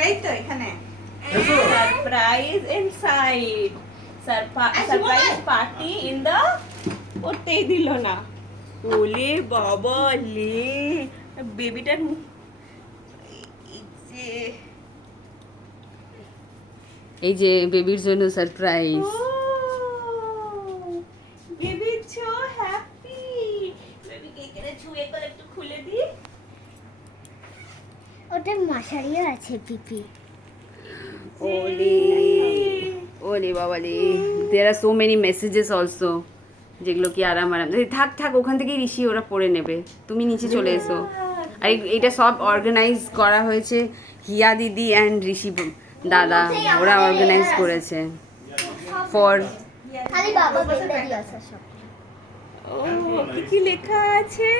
এই তো এখানে surprise inside surprise party in the করতেই দিল না। ওলে বাবা লে বেবিটার এই যে বেবির জন্য সারপ্রাইজ। Baby so happy. বেবিকে এখানে ছুঁয়ে করে একটু খুলে দি। ওটা মশারিও আছে পিপি। ওলে ওলে বাবা লে, দেয়ার আর সো মেনি মেসেজেস অলসো, যেগুলো কি আরাম থাক থাক ওখান থেকেই ঋষি ওরা পড়ে নেবে, তুমি নিচে চলে এসো। আর এটা সব অর্গানাইজ করা হয়েছে, হিয়া দিদি অ্যান্ড ঋষি দাদা ওরা অর্গানাইজ করেছে ফর। খালি বাবা বেবি আছে সব। ও কি লেখা আছে?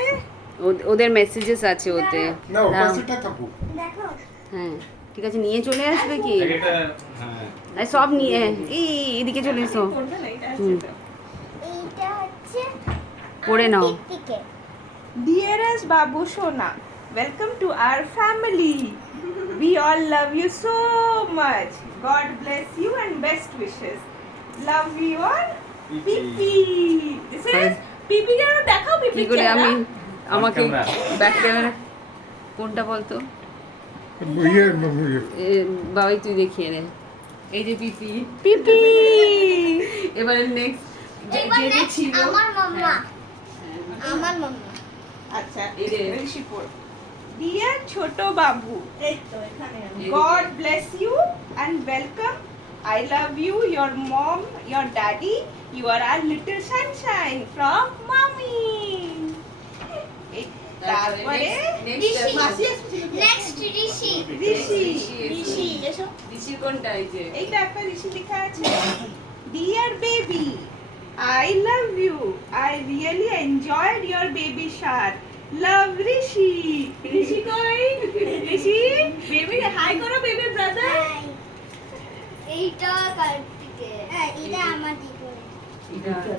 ওদের মেসেজেস আছে ওতে। না ওপাশটা থাকো। দেখো হ্যাঁ ঠিক আছে, নিয়ে চলে আসবে কি? এটা হ্যাঁ আর সব নিয়ে এদিকে চলে এসো, কোনটা না এটা আছে হুম। তো। এইটা হচ্ছে পড়ে নাও। টিকটিকে। Dearest Babu Shona, welcome to our family. We all love you so much. God bless you and best wishes. Love you all. Pipi. This is Pipi কেন দেখাও কি Pipi করে আমি আমার আমাকে ক্যামেরা। ব্যাক ক্যামেরা কোনটা বলতো? বইয়ে বাবাই তুই দেখিয়ে নে। এই যে পিপি। Pipi. এবারে নেক্সট এবার যে next ছিল আমার মাম্মা। হ্যাঁ। আমার মাম্মা। আচ্ছা এই যে। ঋষি পড়। Dear ছোট বাবু, এই তো এখানে আমি God bless you and welcome. I love you, your mom, your daddy. You are our little sunshine from mommy. তারপরে Next মাসি আসছে নেক্সট ঋষি। ঋষি ঋষি এসো ঋষি কোনটা? এই যে এইটা একটা ঋষি লেখা আছে। Dear baby, I love you. I really enjoyed your baby shower. Love ঋষি। ঋষি কই? ঋষি বেবি হাই করো বেবি ব্রাদার। এইটা কার্তিকে। হ্যাঁ এটা আমার দিদি।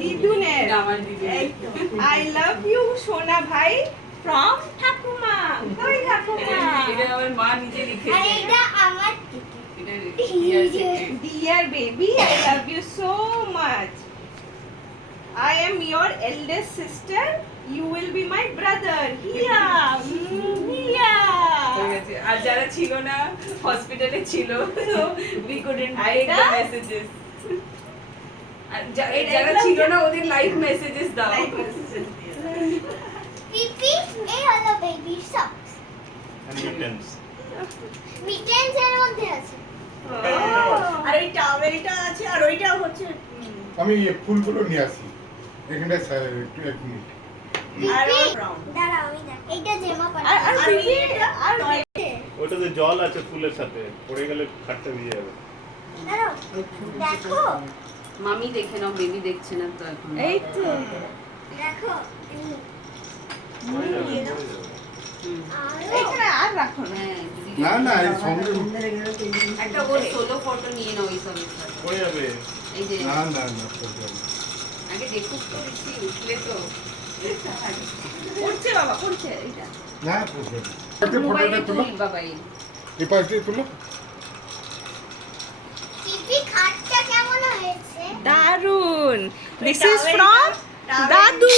দিদুনের। এটা আমার দিদি। এই তো। I love you সোনা ভাই from ঠাকুমা। কই ঠাকুমা? এটা আমার মা নিজে আর লিখেছে। এটা আমার দিদি। এটা রিয়ার secret। Dear baby, I love you so much. I am your eldest sister. You will be my brother. Hiya. Hiya. হয়ে গেছে। আর যারা ছিল না হসপিটালে ছিল, so we couldn't take আইটা? the messages. আর যারা ছিল না ওদের লাইভ মেসেজেস দাও। পিপি এই হলো বেবি সক্স। মিটেন্স মিটেন্স এর মধ্যে আছে। আর এই টাওয়েলটা আছে আর ওইটাও হচ্ছে আমি এই ফুলগুলো নিয়ে আসি এখানে একটু এক মিনিট। আর পিপি brown। দাঁড়াও আমি দেখ। এইটা জেমা আর পাঠাই। baby, আর ওটাতে জল আছে ফুলের সাথে, পড়ে গেলে খাটটা ভিজে যাবে। দাঁড়াও দেখো মামি দেখে নাও, বেবি দেখছে না তো এখন। এই তো দেখো পড়ে যাবে, পড়ে যাবে। হুম। এখানে আর রাখো না। হ্যাঁ, দিদি। না না এই সঙ্গে একটা ওর সোলো ফটো নিয়ে নাও এই সব। পড়ে যাবে। না এই যে করবে না। আগে দেখুক তো ঋষি, উঠলে তো। পড়ছে বাবা পড়ছে এইটা। না করবে না। একটা মোবাইলে ফটোটা তুলো, তুল বাবাই। এই পাশ দিয়ে তুলো। পিপি খাটটা কেমন হয়েছে? দারুন। This is towel from towel- দাদু।